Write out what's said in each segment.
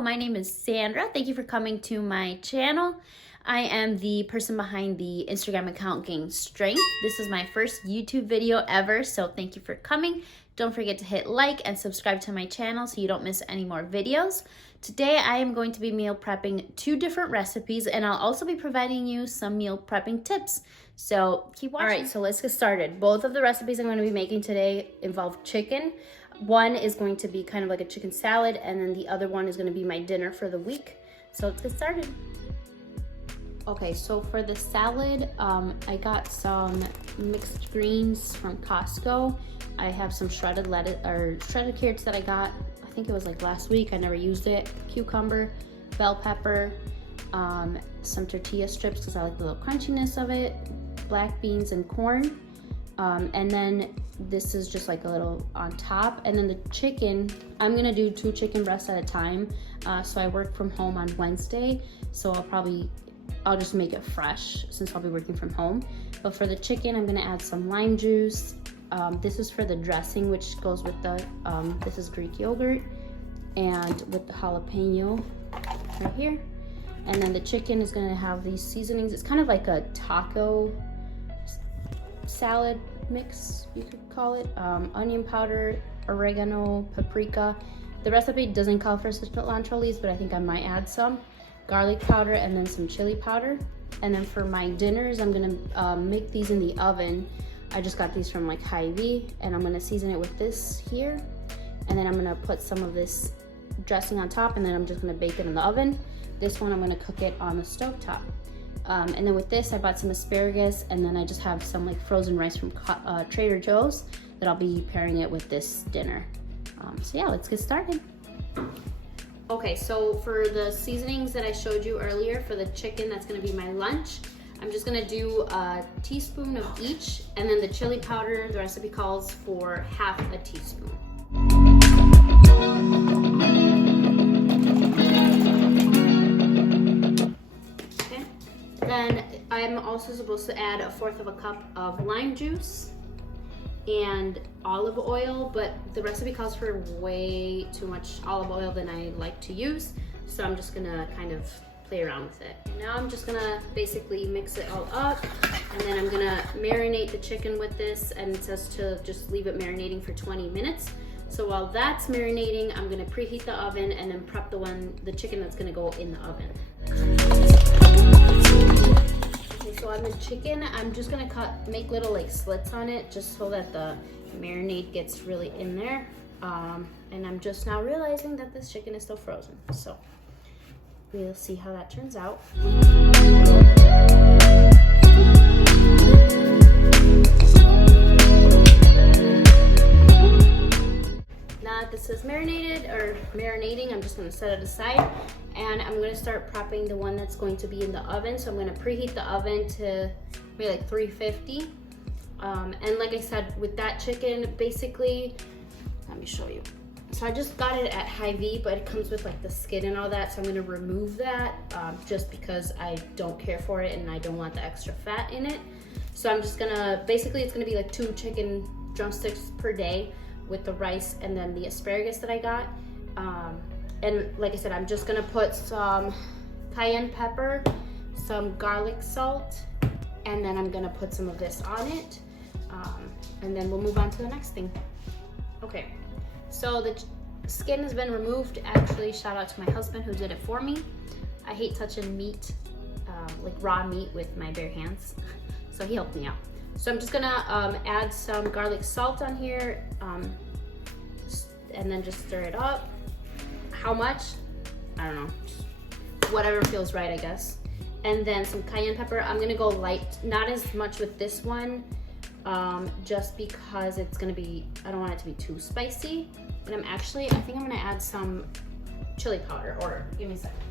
Hello, my name is Sandra. Thank you for coming to my channel. I am the person behind the Instagram account Gain Strength. This is my first YouTube video ever, so thank you for coming. Don't forget to hit like and subscribe to my channel so you don't miss any more videos. Today I am going to be meal prepping 2 different recipes, and I'll also be providing you some meal prepping tips. So keep watching. All right, so let's get started. Both of the recipes I'm going to be making today involve chicken. One is going to be kind of like a chicken salad, and then the other one is going to be my dinner for the week. So let's get started. Okay, so for the salad, I got some mixed greens from Costco. I have some shredded lettuce or shredded carrots that I got, I think it was like last week. I never used it. Cucumber, bell pepper, some tortilla strips because I like the little crunchiness of it, black beans and corn. And then this is just like a little on top. And then the chicken, I'm gonna do 2 chicken breasts at a time. So I work from home on Wednesday, so I'll just make it fresh since I'll be working from home. But for the chicken, I'm gonna add some lime juice. This is for the dressing, which goes with the, this is Greek yogurt, and with the jalapeno right here. And then the chicken is gonna have these seasonings. It's kind of like a taco salad mix, you could call it. Onion powder, oregano, paprika. The recipe doesn't call for cilantro leaves, but I think I might add some. Garlic powder, and then some chili powder. And then for my dinners, I'm gonna make these in the oven. I just got these from like Hy-Vee, and I'm gonna season it with this here. And then I'm gonna put some of this dressing on top, and then I'm just gonna bake it in the oven. This one, I'm gonna cook it on the stovetop. And then with this, I bought some asparagus, and then I just have some like frozen rice from Trader Joe's that I'll be pairing it with this dinner. So yeah, let's get started. Okay, so for the seasonings that I showed you earlier for the chicken, that's gonna be my lunch. I'm just gonna do a teaspoon of each, and then the chili powder, the recipe calls for half a teaspoon. Okay, then I'm also supposed to add 1/4 of a cup of lime juice and olive oil, but the recipe calls for way too much olive oil than I like to use, so I'm just gonna kind of play around with it. Now I'm just gonna basically mix it all up, and then I'm gonna marinate the chicken with this, and it says to just leave it marinating for 20 minutes. So while that's marinating, I'm gonna preheat the oven and then prep the chicken that's gonna go in the oven. Okay, so on the chicken, I'm just gonna make little like slits on it just so that the marinade gets really in there. And I'm just now realizing that this chicken is still frozen. So we'll see how that turns out. Now that this is marinating, I'm just gonna set it aside, and I'm gonna start prepping the one that's going to be in the oven. So I'm gonna preheat the oven to maybe like 350. And like I said, with that chicken, basically, let me show you. So I just got it at Hy-Vee, but it comes with like the skin and all that, so I'm gonna remove that just because I don't care for it and I don't want the extra fat in it. So I'm just gonna, basically it's gonna be like 2 chicken drumsticks per day with the rice and then the asparagus that I got. And like I said, I'm just gonna put some cayenne pepper, some garlic salt, and then I'm gonna put some of this on it. And then we'll move on to the next thing. Okay. So the skin has been removed. Actually, shout out to my husband who did it for me. I hate touching meat, like raw meat, with my bare hands, so he helped me out. So I'm just gonna add some garlic salt on here, and then just stir it up. How much? I don't know. Whatever feels right, I guess. And then some cayenne pepper. I'm gonna go light, not as much with this one, just because it's gonna be, I don't want it to be too spicy. And I think I'm gonna add some chili powder, or give me a second.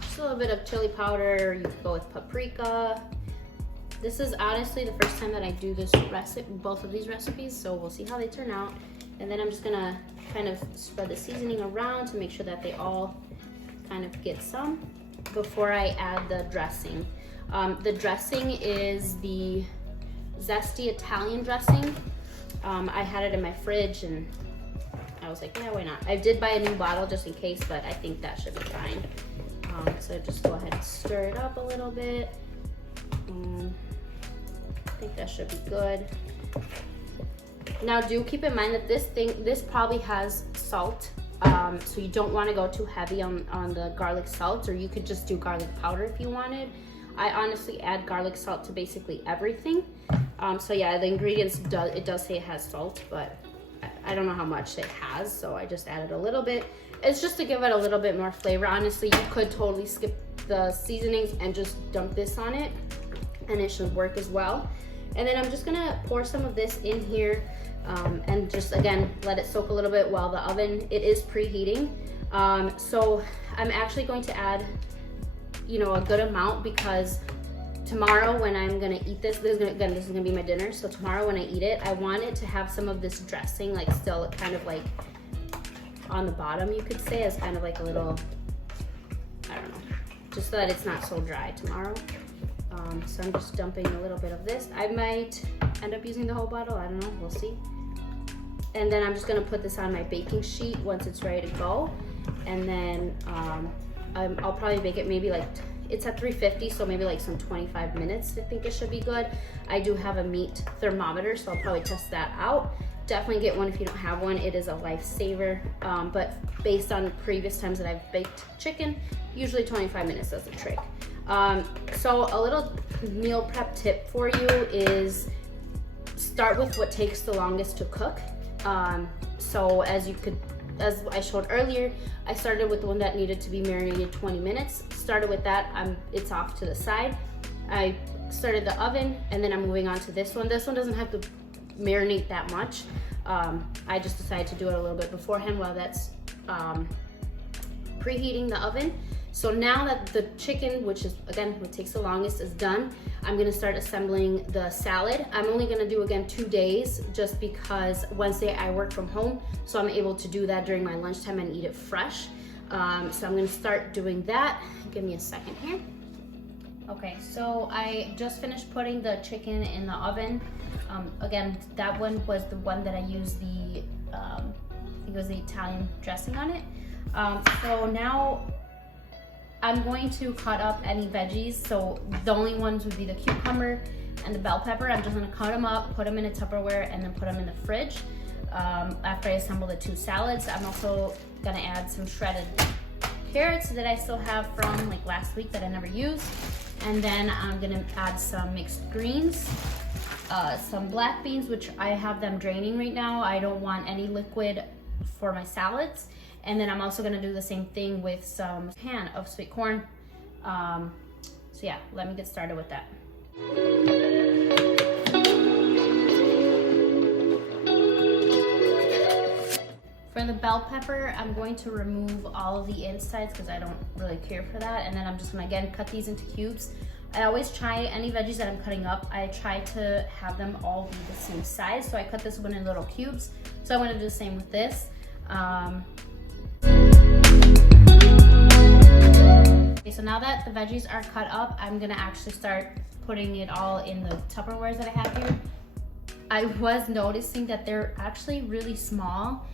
Just a little bit of chili powder. You could go with paprika. This is honestly the first time that I do this recipe, both of these recipes, so we'll see how they turn out. And then I'm just gonna kind of spread the seasoning around to make sure that they all kind of get some before I add the dressing. The dressing is the Zesty Italian dressing. I had it in my fridge and I was like, yeah, why not? I did buy a new bottle just in case, but I think that should be fine. So just go ahead and stir it up a little bit. I think that should be good. Now do keep in mind that this probably has salt. So you don't want to go too heavy on the garlic salt, or you could just do garlic powder if you wanted. I honestly add garlic salt to basically everything. So yeah, the ingredients, it does say it has salt, but I don't know how much it has, so I just added a little bit. It's just to give it a little bit more flavor. Honestly, you could totally skip the seasonings and just dump this on it, and it should work as well. And then I'm just gonna pour some of this in here, and just again let it soak a little bit while the oven, it is preheating. So I'm actually going to add, you know, a good amount, because tomorrow when I'm gonna eat this, this is gonna be my dinner. So tomorrow when I eat it, I want it to have some of this dressing, like still kind of like on the bottom, you could say, as kind of like a little, I don't know, just so that it's not so dry tomorrow. So I'm just dumping a little bit of this. I might end up using the whole bottle, I don't know, we'll see. And then I'm just gonna put this on my baking sheet once it's ready to go. And then I'll probably bake it maybe like, it's at 350, so maybe like some 25 minutes, I think it should be good. I do have a meat thermometer, so I'll probably test that out. Definitely get one if you don't have one, it is a lifesaver. But based on previous times that I've baked chicken, usually 25 minutes does the trick. So a little meal prep tip for you is start with what takes the longest to cook. So as I showed earlier, I started with the one that needed to be marinated 20 minutes. Started with that, it's off to the side. I started the oven, and then I'm moving on to this one. This one doesn't have to marinate that much. I just decided to do it a little bit beforehand while that's preheating the oven. So now that the chicken, which is again what takes the longest, is done, I'm gonna start assembling the salad. I'm only gonna do again 2 days, just because Wednesday I work from home, so I'm able to do that during my lunchtime and eat it fresh. So I'm gonna start doing that. Give me a second here. Okay, so I just finished putting the chicken in the oven. Again, that one was the one that I used the, I think it was the Italian dressing on it. So now I'm going to cut up any veggies. So the only ones would be the cucumber and the bell pepper. I'm just gonna cut them up, put them in a Tupperware, and then put them in the fridge. After I assemble the 2 salads, I'm also gonna add some shredded carrots that I still have from like last week that I never used. And then I'm gonna add some mixed greens, some black beans, which I have them draining right now. I don't want any liquid for my salads. And then I'm also gonna do the same thing with some pan of sweet corn. So yeah, let me get started with that. For the bell pepper, I'm going to remove all of the insides because I don't really care for that. And then I'm just gonna again cut these into cubes. I always try any veggies that I'm cutting up, I try to have them all be the same size. So I cut this one in little cubes. So I'm gonna do the same with this. Okay, so now that the veggies are cut up, I'm gonna actually start putting it all in the Tupperwares that I have here. I was noticing that they're actually really small,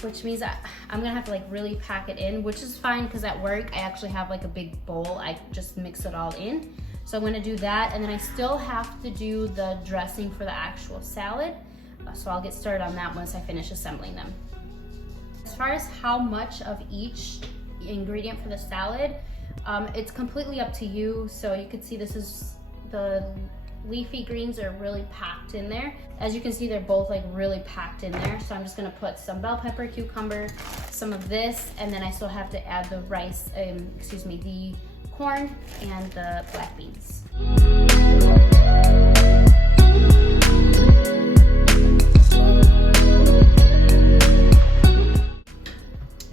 which means I'm gonna have to like really pack it in, which is fine because at work I actually have like a big bowl. I just mix it all in. So I'm gonna do that, and then I still have to do the dressing for the actual salad. So I'll get started on that once I finish assembling them. As far as how much of each ingredient for the salad, it's completely up to you. So you can see this is the leafy greens are really packed in there. As you can see, they're both like really packed in there. So I'm just gonna put some bell pepper, cucumber, some of this, and then I still have to add the rice, the corn and the black beans.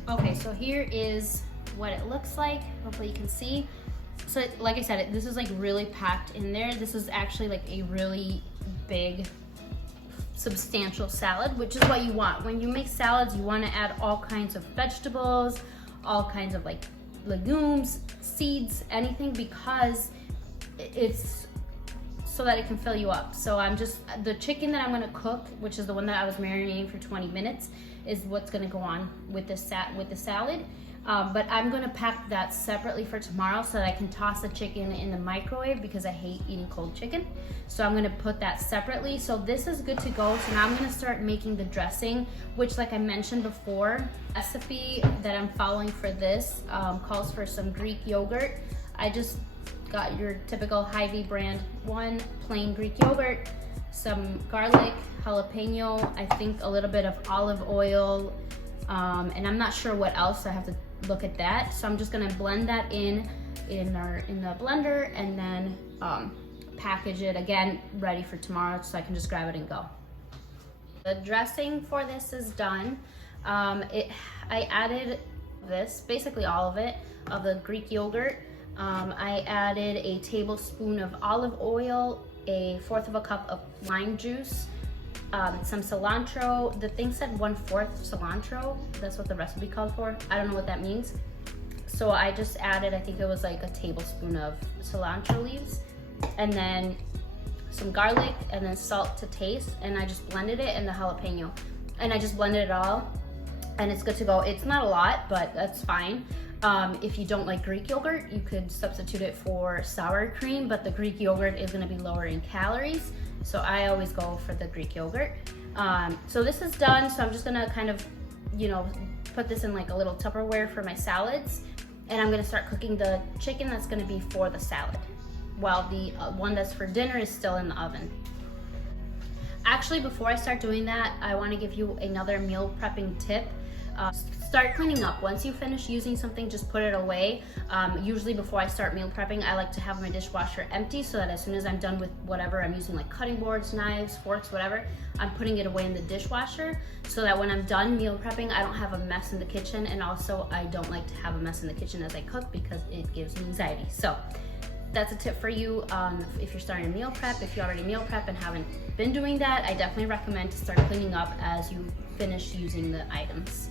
Okay, so here is what it looks like. Hopefully you can see. So like I said, this is like really packed in there. This is actually like a really big, substantial salad, which is what you want. When you make salads, you want to add all kinds of vegetables, all kinds of like legumes, seeds, anything, because it's so that it can fill you up. So the chicken that I'm gonna cook, which is the one that I was marinating for 20 minutes, is what's gonna go on with the salad. But I'm gonna pack that separately for tomorrow so that I can toss the chicken in the microwave because I hate eating cold chicken. So I'm gonna put that separately. So this is good to go. So now I'm gonna start making the dressing, which, like I mentioned before, recipe that I'm following for this calls for some Greek yogurt. I just got your typical Hy-Vee brand one, plain Greek yogurt, some garlic, jalapeno, I think a little bit of olive oil, and I'm not sure what else. I have to look at that. So I'm just gonna blend that in the blender and then package it again, ready for tomorrow, so I can just grab it and go. The dressing for this is done. I added this, basically all of it, of the Greek yogurt. I added a tablespoon of olive oil, a 1/4 of a cup of lime juice, some cilantro. The thing said 1/4 cilantro. That's what the recipe called for. I don't know what that means. So I just added, I think it was like a tablespoon of cilantro leaves, and then some garlic, and then salt to taste. And I just blended it, and the jalapeno. And I just blended it all, and it's good to go. It's not a lot, but that's fine. If you don't like Greek yogurt, you could substitute it for sour cream, but the Greek yogurt is gonna be lower in calories. So I always go for the Greek yogurt. So this is done. So I'm just gonna kind of, put this in like a little Tupperware for my salads. And I'm gonna start cooking the chicken that's gonna be for the salad, while the one that's for dinner is still in the oven. Actually, before I start doing that, I wanna give you another meal prepping tip. Start cleaning up. Once you finish using something, just put it away. Usually before I start meal prepping, I like to have my dishwasher empty so that as soon as I'm done with whatever I'm using, like cutting boards, knives, forks, whatever, I'm putting it away in the dishwasher so that when I'm done meal prepping, I don't have a mess in the kitchen. And also, I don't like to have a mess in the kitchen as I cook because it gives me anxiety. So that's a tip for you if you're starting a meal prep. If you already meal prep and haven't been doing that, I definitely recommend to start cleaning up as you finish using the items.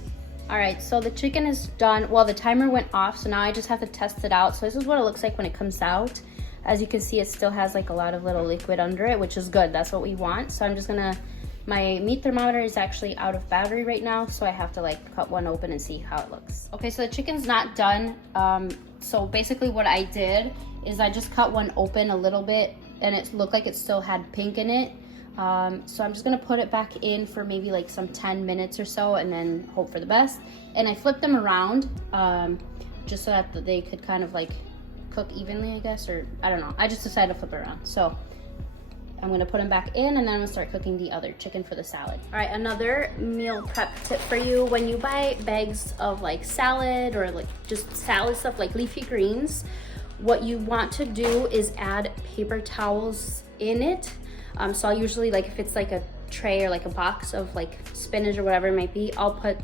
All right, so the chicken is done. Well, the timer went off, so now I just have to test it out. So this is what it looks like when it comes out. As you can see, it still has like a lot of little liquid under it, which is good. That's what we want. So I'm just my meat thermometer is actually out of battery right now, so I have to like cut one open and see how it looks. Okay, so the chicken's not done. So basically what I did is I just cut one open a little bit, and it looked like it still had pink in it. So I'm just gonna put it back in for maybe like some 10 minutes or so, and then hope for the best. And I flipped them around just so that they could kind of like cook evenly, I guess, or I don't know. I just decided to flip it around. So I'm gonna put them back in, and then I'm gonna start cooking the other chicken for the salad. All right, another meal prep tip for you. When you buy bags of like salad or like just salad stuff like leafy greens, what you want to do is add paper towels in it. So I'll usually, like if it's like a tray or like a box of like spinach or whatever it might be, I'll put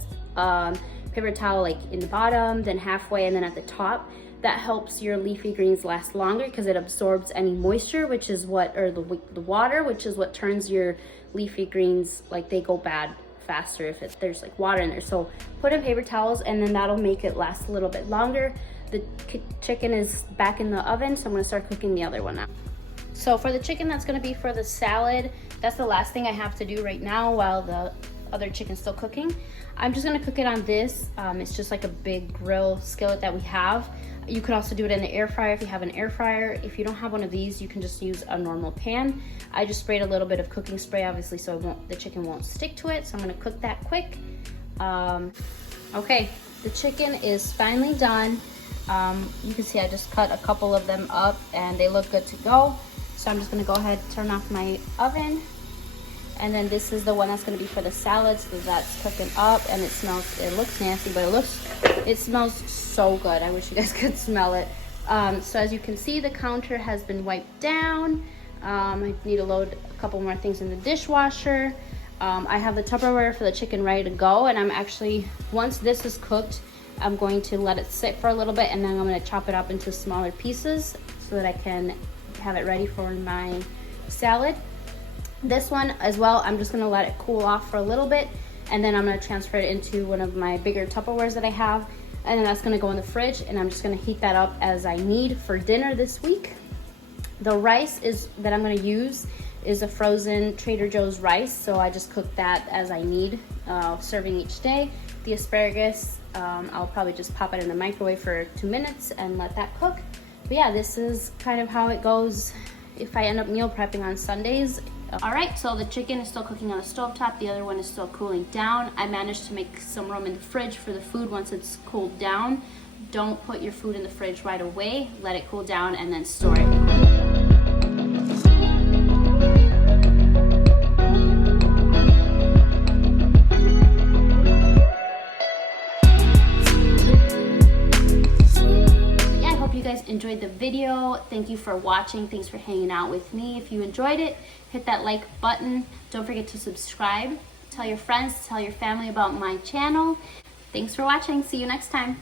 paper towel like in the bottom, then halfway, and then at the top. That helps your leafy greens last longer because it absorbs any moisture, which is or the water, which is what turns your leafy greens, like they go bad faster if there's like water in there. So put in paper towels, and then that'll make it last a little bit longer. The chicken is back in the oven, so I'm gonna start cooking the other one now. So for the chicken that's gonna be for the salad, that's the last thing I have to do right now while the other chicken's still cooking. I'm just gonna cook it on this. It's just like a big grill skillet that we have. You could also do it in the air fryer if you have an air fryer. If you don't have one of these, you can just use a normal pan. I just sprayed a little bit of cooking spray, obviously, so the chicken won't stick to it. So I'm gonna cook that quick. Okay, the chicken is finally done. You can see I just cut a couple of them up and they look good to go. So I'm just gonna go ahead and turn off my oven. And then this is the one that's gonna be for the salad. So that's cooking up, and it looks nasty, but it smells so good. I wish you guys could smell it. So as you can see, the counter has been wiped down. I need to load a couple more things in the dishwasher. I have the Tupperware for the chicken ready to go, and I'm actually, once this is cooked, I'm going to let it sit for a little bit, and then I'm gonna chop it up into smaller pieces so that I can have it ready for my salad. This one as well, I'm just gonna let it cool off for a little bit, and then I'm gonna transfer it into one of my bigger Tupperwares that I have, and then that's gonna go in the fridge, and I'm just gonna heat that up as I need for dinner this week. The rice that I'm gonna use is a frozen Trader Joe's rice, so I just cook that as I need, serving each day. The asparagus, I'll probably just pop it in the microwave for 2 minutes and let that cook. But yeah, this is kind of how it goes if I end up meal prepping on Sundays. All right, so the chicken is still cooking on the stovetop. The other one is still cooling down. I managed to make some room in the fridge for the food once it's cooled down. Don't put your food in the fridge right away. Let it cool down and then store it. Enjoyed the video. Thank you for watching. Thanks for hanging out with me. If you enjoyed it, hit that like button. Don't forget to subscribe. Tell your friends, tell your family about my channel. Thanks for watching. See you next time.